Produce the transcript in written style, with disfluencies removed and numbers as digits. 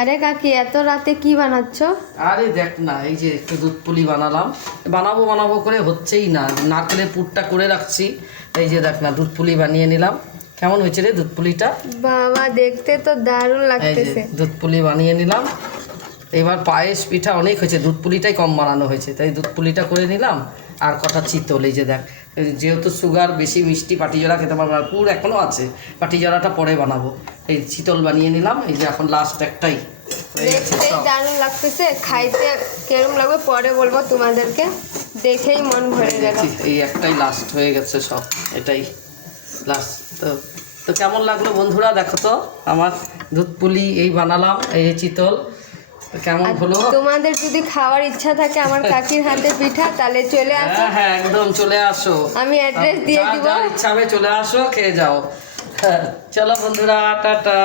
আরে কাকি এত রাতে কি বানাচ্ছ? আরে দেখ না, এই যে একটু দুধ পুলি বানালাম। বানাবো করে হচ্ছেই না, নারকেলের পুরটা করে রাখছি। এই যে দেখ না, দুধ পুলি বানিয়ে নিলাম। কেমন হয়েছে রে দুধ পুলিটা? বাবা দেখতে তো দারুণ এই যে লাগতেছে। দুধ পুলি বানিয়ে নিলাম। এবার পায়েস পিঠা অনেক হয়েছে, দুধ পুলিটাই কম বানানো হয়েছে, তাই দুধ পুলিটা করে নিলাম। আর কটা চিতল, এই যে দেখ, যেহেতু সুগার বেশি, মিষ্টি পাটিজোড়া খেতে পারবো না, পুর এখনও আছে, পাটিজোড়াটা পরে বানাবো। এই চিতল বানিয়ে নিলাম। এই যে এখন লাস্ট একটাই দেখতে দারুণ লাগতেছে, খাইতে কেরম লাগবে পরে বলবো তোমাদেরকে, দেখেই মন ভরে গেল। এই একটাই লাস্ট হয়ে গেছে, সব এটাই লাস্ট। তো তো কেমন লাগলো বন্ধুরা? দেখো তো আমার দুধ পুলি এই বানালাম, এই চিতল। তো কেমন হলো? তোমাদের যদি খাওয়ার ইচ্ছা থাকে আমার কাকির হাতে পিঠা, তাহলে চলে আসো। হ্যাঁ হ্যাঁ, একদম চলে আসো। আমি অ্যাড্রেস দিয়ে দিব। যার ইচ্ছা হবে চলে আসো, খেয়ে যাও। চলো বন্ধুরা, টাটা।